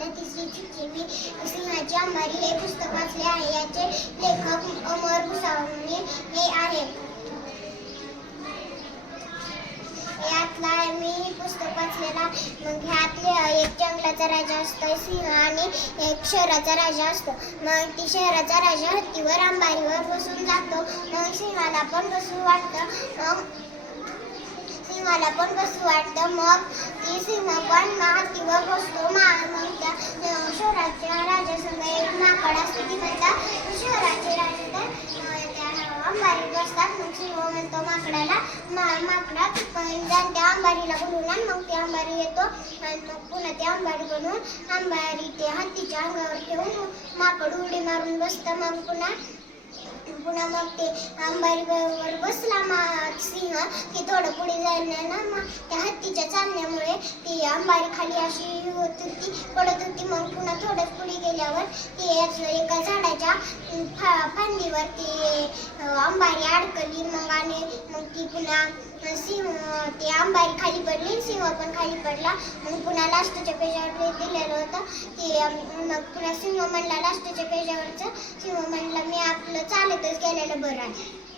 पद्धतीची चिमी सिंहाच्या मरी हे पुस्तक वाचले आहे. याचे लेखक अमर मुसावणे हे आहे. यातला मी पुस्तक वाचलेला मग ह्यातले एक जंगलाचा राजा असतो सिंह आणि एक शहराचा राजा असतो. मग ती शहराचा राजा हत्तीवर आंबारीवर बसून जातो. मग सिंहाला पण बसून वाटतं. मग सिंहाला पण बसू वाटतं. मग ती सिंह पण हत्तीवर बसतो मा मग त्या अं, शहराच्या राजासंग एक माकड असते ती म्हणतात शहराचे राजे तर त्या अंबारीत बसतात मग शिव म्हणतो माकडाला मा माकडा त्या अंबारीला बोलून आण मग ते अंबारी येतो आणि मग पुन्हा ते अंबारी बनवून अंबारी ते हत्तीच्या अंगावर ठेवून माकड उडी मारून बसतं मग पुन्हा पुन्हा मग ते अंबारीवर बसला मा सिंह की थोडं पुढे जायला ना मग त्या हत्तीच्या होती ती अंबारी खाली अशी होत होती पडत होती. मग पुन्हा थोडंच पुढे गेल्यावर ती एका झाडाच्या फा- फांदीवर ती अंबारी अडकली. मग आणि मग ती पुन्हा सिंह ती अंबारी खाली पडली. सिंह पण खाली पडला. मग पुन्हा लास्टच्या पेजावर दिलेलं होतं. ते मग पुन्हा सिंह म्हणला लास्टच्या पेजावरचं सिंह म्हणला मी आपलं चालतच गेलेलं बरं आहे.